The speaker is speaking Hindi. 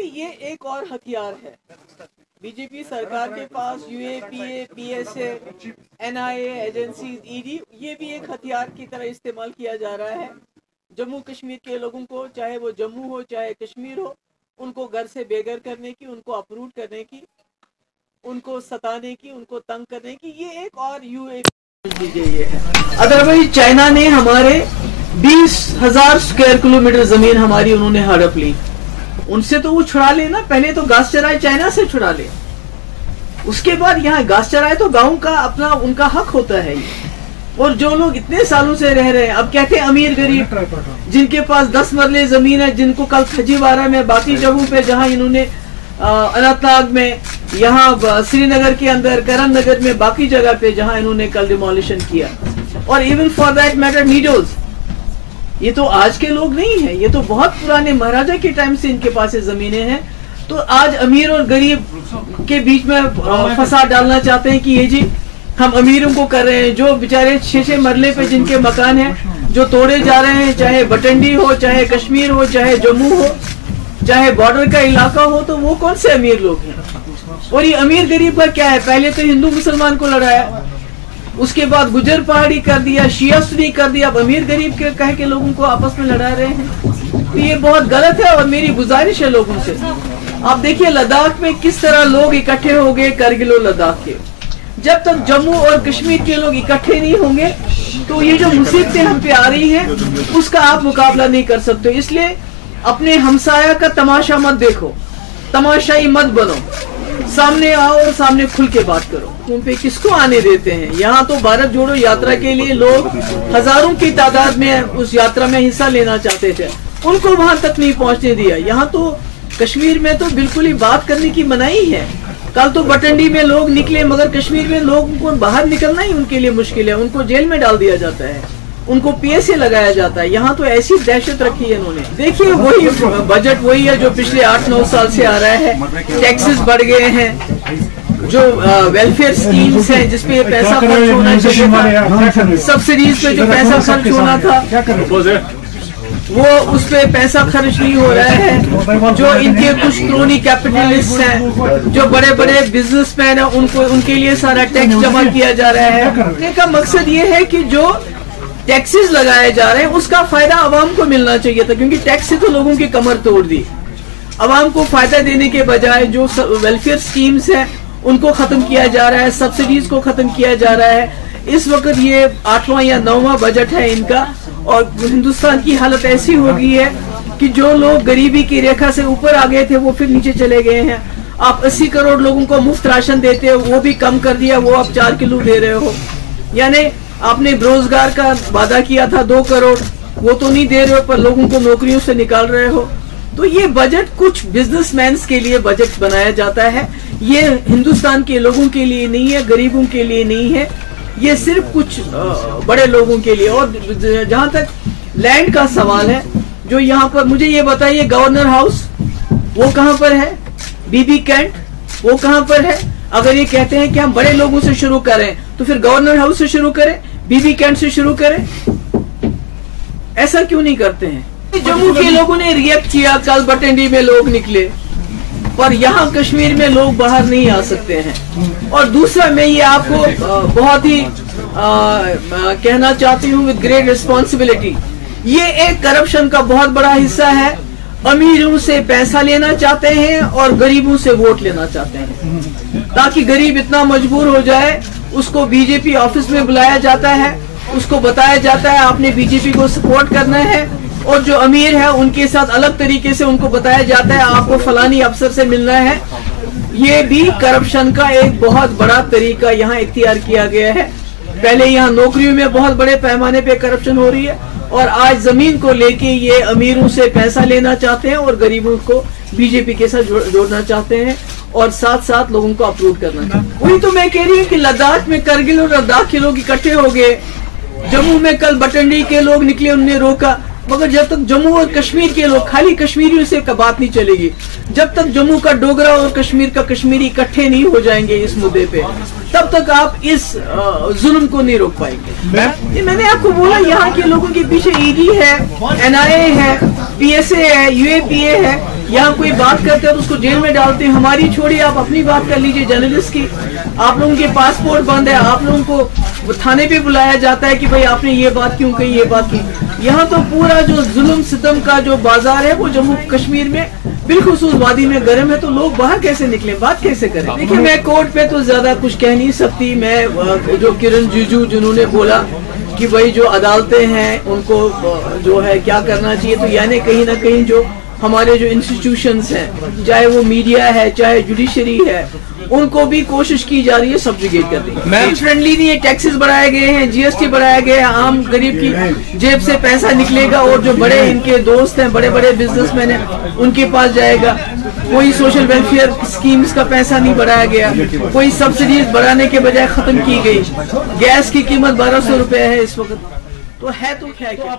देखिए ये एक और हथियार है बीजेपी सरकार के पास। UAPA, PSA, NIA, agency, ED, ये भी एक हथियार की तरह इस्तेमाल किया जा रहा है। जम्मू कश्मीर के लोगों को, चाहे वो जम्मू हो चाहे कश्मीर हो, उनको घर से बेघर करने की, उनको अपरूट करने की, उनको सताने की, उनको तंग करने की, ये एक और यूएपी ये है। अदरवाइज चाइना ने हमारे 20,000 स्क्वायर किलोमीटर जमीन हमारी उन्होंने हड़प ली। उनसे तो वो छुड़ा ले ना, पहले तो घास चराए चाइना से छुड़ा ले, उसके बाद यहाँ घास चराए तो गांव का अपना उनका हक होता है ये। और जो लोग इतने सालों से रह रहे हैं, अब कहते हैं अमीर गरीब, जिनके पास 10 मरले जमीन है, जिनको कल खजीवारा में, बाकी जगहों पे जहां इन्होंने अनंतनाग में, यहाँ श्रीनगर के अंदर, करण नगर में, बाकी जगह पे जहां इन्होंने कल डिमोलिशन किया, और इवन फॉर दैट मैटर नीडोज, ये तो आज के लोग नहीं है, ये तो बहुत पुराने महाराजा के टाइम से इनके पास ये जमीनें हैं। तो आज अमीर और गरीब के बीच में फसाद डालना चाहते हैं कि ये जी हम अमीरों को कर रहे हैं, जो बेचारे 6-6 मरले पे जिनके मकान हैं जो तोड़े जा रहे हैं, चाहे बटंडी हो, चाहे कश्मीर हो, चाहे जम्मू हो, चाहे बॉर्डर का इलाका हो, तो वो कौन से अमीर लोग हैं। और ये अमीर गरीब का क्या है, पहले तो हिंदू मुसलमान को लड़ाया, उसके बाद गुजर पहाड़ी कर दिया, शिया सुन्नी कर दिया, अब अमीर गरीब के कह के लोगों को आपस में लड़ा रहे हैं। तो ये बहुत गलत है। और मेरी गुजारिश है लोगों से, आप देखिए लद्दाख में किस तरह लोग इकट्ठे हो गए, करगिल और लद्दाख के। जब तक जम्मू और कश्मीर के लोग इकट्ठे नहीं होंगे तो ये जो मुसीबतें हम पे आ रही हैं उसका आप मुकाबला नहीं कर सकते। इसलिए अपने हमसाया का तमाशा मत देखो, तमाशाई मत बनो, सामने आओ और सामने खुल के बात करो। तुम पे किसको आने देते हैं। यहाँ तो भारत जोड़ो यात्रा के लिए लोग हजारों की तादाद में उस यात्रा में हिस्सा लेना चाहते थे, उनको वहां तक नहीं पहुंचने दिया। यहाँ तो कश्मीर में तो बिल्कुल ही बात करने की मनाही है। कल तो बटंडी में लोग निकले, मगर कश्मीर में लोगों को बाहर निकलना ही उनके लिए मुश्किल है, उनको जेल में डाल दिया जाता है, उनको पीएसए लगाया जाता है। यहाँ तो ऐसी दहशत रखी है इन्होंने। देखिए वही बजट वही है जो पिछले 8-9 साल से आ रहा है। टैक्सेस बढ़ गए हैं, जो वेलफेयर स्कीम्स हैं जिसपे पैसा खर्च होना चाहिए था, सब्सिडीज पे जो पैसा खर्च होना था वो उस पे पैसा खर्च नहीं हो रहा है। जो इनके कुछ क्रोनी कैपिटलिस्ट हैं, जो बड़े बड़े बिजनेसमैन हैं, उनको उनके लिए सारा टैक्स जमा किया जा रहा है। कहने का मकसद ये है कि जो टैक्सेस लगाए जा रहे हैं उसका फायदा आवाम को मिलना चाहिए था, क्योंकि टैक्स से तो लोगों की कमर तोड़ दी। आवाम को फायदा देने के बजाय जो वेलफेयर स्कीम्स हैं उनको खत्म किया जा रहा है, सब्सिडीज को खत्म किया जा रहा है। इस वक्त ये 8वां या 9वां बजट है इनका, और हिंदुस्तान की हालत ऐसी हो गई है कि जो लोग गरीबी की रेखा से ऊपर आ गए थे वो फिर नीचे चले गए हैं। आप 80 करोड़ लोगों को मुफ्त राशन देते हो, वो भी कम कर दिया, वो आप 4 किलो दे रहे हो। यानी आपने बेरोजगार का वादा किया था 2 करोड़, वो तो नहीं दे रहे हो, पर लोगों को नौकरियों से निकाल रहे हो। तो ये बजट कुछ बिजनेसमैन के लिए बजट बनाया जाता है, ये हिंदुस्तान के लोगों के लिए नहीं है, गरीबों के लिए नहीं है, ये सिर्फ कुछ बड़े लोगों के लिए। और जहां तक लैंड का सवाल है, जो यहाँ पर मुझे ये बताइए, गवर्नर हाउस वो कहाँ पर है, बीबी कैंट वो कहाँ पर है। अगर ये कहते हैं कि हम बड़े लोगों से शुरू करें तो फिर गवर्नर हाउस से शुरू करें, बीबी कैंट से शुरू करें, ऐसा क्यों नहीं करते हैं। जम्मू के लोगों ने रिएक्ट किया, कल बटंडी में लोग निकले, पर यहाँ कश्मीर में लोग बाहर नहीं आ सकते हैं। और दूसरा मैं ये आपको बहुत ही कहना चाहती हूँ विद ग्रेट रिस्पॉन्सिबिलिटी, ये एक करप्शन का बहुत बड़ा हिस्सा है। अमीरों से पैसा लेना चाहते हैं और गरीबों से वोट लेना चाहते हैं, ताकि गरीब इतना मजबूर हो जाए, उसको बीजेपी ऑफिस में बुलाया जाता है, उसको बताया जाता है आपने बीजेपी को सपोर्ट करना है, और जो अमीर है उनके साथ अलग तरीके से उनको बताया जाता है आपको फलानी अफसर से मिलना है। ये भी करप्शन का एक बहुत बड़ा तरीका यहाँ इख्तियार किया गया है। पहले यहाँ नौकरियों में बहुत बड़े पैमाने पे करप्शन हो रही है, और आज जमीन को लेके ये अमीरों से पैसा लेना चाहते हैं और गरीबों को बीजेपी के साथ जोड़ना चाहते हैं, और साथ साथ लोगों को अपलोड करना चाहते हैं। वही तो मैं कह रही हूँ कि लद्दाख में करगिल और लद्दाख के लोग इकट्ठे हो गए, जम्मू में कल बटंडी के लोग निकले, उन्होंने रोका, मगर जब तक जम्मू और कश्मीर के लोग, खाली कश्मीरियों से बात नहीं चलेगी, जब तक जम्मू का डोगरा और कश्मीर का कश्मीरी इकट्ठे नहीं हो जाएंगे इस मुद्दे पे, तब तक आप इस जुल्म को नहीं रोक पाएंगे। मैंने आपको बोला, यहाँ के लोगों के पीछे ईडी है, एनआईए है, पीएसए है, यूएपीए है। यहाँ कोई बात करते हैं तो उसको जेल में डालते हैं। हमारी छोड़िए, आप अपनी बात कर लीजिए जर्नलिस्ट की। आप लोगों के पासपोर्ट बंद है, आप लोगों को थाने पे बुलाया जाता है कि भाई आपने ये बात क्यों कही, ये बात की। यहाँ तो पूरा जो जुल्म सितम का जो बाजार है वो जम्मू कश्मीर में बिलखुसूस वादी में गर्म है, तो लोग बाहर कैसे निकले, बात कैसे करें। देखिए, मैं कोर्ट पे तो ज्यादा कुछ कह नहीं सकती। मैं जो किरण रिजिजू जिन्होंने बोला कि भाई जो अदालतें हैं उनको जो है क्या करना चाहिए, तो यानी कहीं ना कहीं जो हमारे जो इंस्टीट्यूशंस हैं, चाहे वो मीडिया है, चाहे जुडिशरी है, उनको भी कोशिश की जा रही है सब्जुगेट करने की। मैम फ्रेंडली नहीं है, टैक्सेस बढ़ाए गए हैं, जीएसटी बढ़ाया गया है, आम गरीब की जेब से पैसा निकलेगा और जो बड़े इनके दोस्त हैं, बड़े बड़े बिजनेसमैन हैं, उनके पास जाएगा। कोई सोशल वेलफेयर स्कीम्स का पैसा नहीं बढ़ाया गया, कोई सब्सिडीज बढ़ाने के बजाय खत्म की गई। गैस की कीमत 1200 रुपए है इस वक्त, तो है क्या?